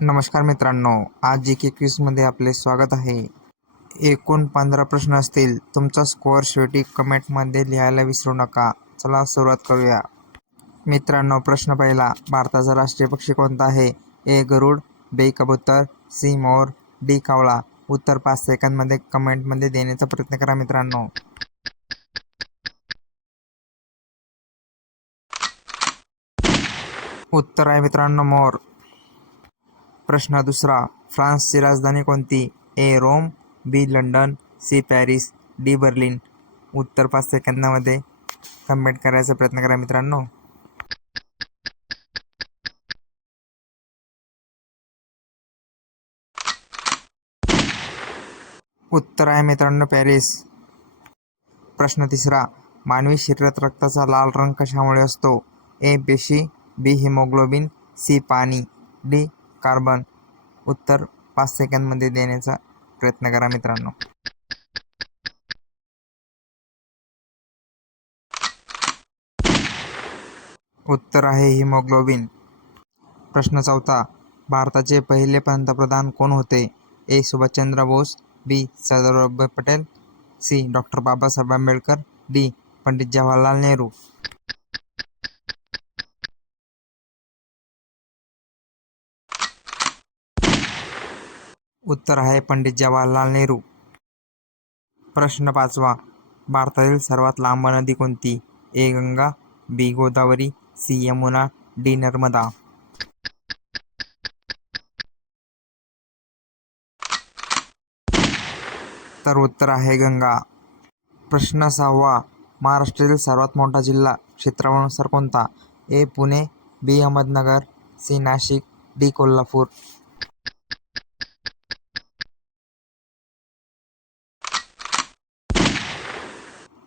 नमस्कार मित्रांनो, आज जी के क्विजमध्ये आपले स्वागत आहे. एकूण 15 प्रश्न असतील. तुमचा स्कोअर शेवटी कमेंटमध्ये लिहायला विसरू नका. चला सुरुवात करूया. मित्रांनो, प्रश्न पहिला. भारताचा राष्ट्रीय पक्षी कोणता आहे? ए गरुड, बी कबूतर, सी मोर, डी कावळा. उत्तर 5 सेकंदमध्ये कमेंटमध्ये देण्याचा प्रयत्न करा मित्रांनो. उत्तर आहे मित्रांनो मोर. प्रश्न दुसरा. फ्रान्सची राजधानी कोणती? A Rome, B London, C Paris, D Berlin. उत्तर 5 सेकंदामध्ये कमेंट करायचा प्रयत्न करा मित्रांनो. उत्तर आहे मित्रांनो पॅरिस. प्रश्न तिसरा. मानवी शरीरात रक्ताचा लाल रंग कशामुळे असतो? ए पेशी, बी हिमोग्लोबिन, सी पाणी, डी कार्बन. उत्तर 5 सेकंदमध्ये देण्याचा प्रयत्न करा मित्रांनो. उत्तर आहे हिमोग्लोबिन. प्रश्न चौथा. भारताचे पहिले पंतप्रधान कोण होते? A Subhashchandra Bose, B Sardar Vallabhbhai Patel, C doctor Babasaheb Ambedkar, D Pandit Jawaharlal Nehru. उत्तर आहे पंडित जवाहरलाल नेहरू. प्रश्न पाचवा. भारतातील सर्वात लांब नदी कोणती? ए गंगा, बी गोदावरी, सी यमुना, डी नर्मदा. तर उत्तर आहे गंगा. प्रश्न सहावा. महाराष्ट्रातील सर्वात मोठा जिल्हा क्षेत्रफळानुसार कोणता? ए पुणे, बी अहमदनगर, सी नाशिक, डी कोल्हापूर.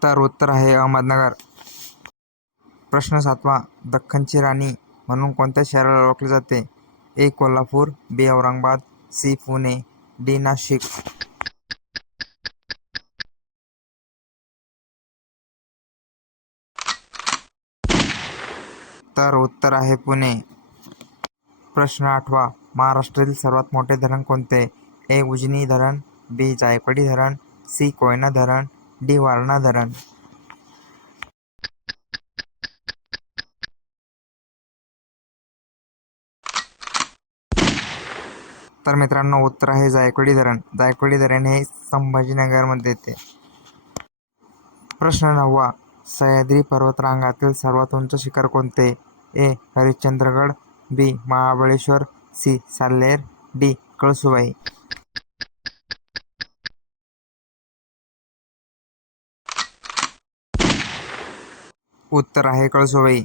तर उत्तर आहे अहमदनगर. प्रश्न सातवा. दख्खनची राणी म्हणून कोणत्या शहराला ओळखले जाते? ए कोल्हापूर, बी औरंगाबाद, सी पुणे, डी नाशिक. तर उत्तर आहे पुणे. प्रश्न आठवा. महाराष्ट्रातील सर्वात मोठे धरण कोणते? ए उजनी धरण, बी जायकवाडी धरण, सी कोयना धरण, डी वारणा धरण. तर मित्रांनो उत्तर आहे जायकवाडी धरण. जायकवाडी धरण हे संभाजीनगरमध्ये येते. प्रश्न नववा. सह्याद्री पर्वतरांगातील सर्वात उंच शिखर कोणते? ए हरिश्चंद्रगड, बी महाबळेश्वर, सी साल्हेर, डी कळसुबाई. उत्तर आहे कळसुबाई.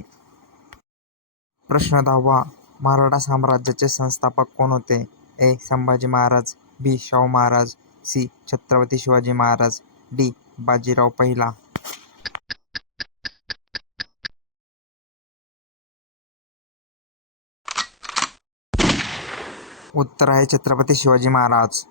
प्रश्न दहावा. मराठा साम्राज्याचे संस्थापक कोण होते? ए संभाजी महाराज, बी शाहू महाराज, सी छत्रपती शिवाजी महाराज, डी बाजीराव पहिला. उत्तर आहे छत्रपती शिवाजी महाराज.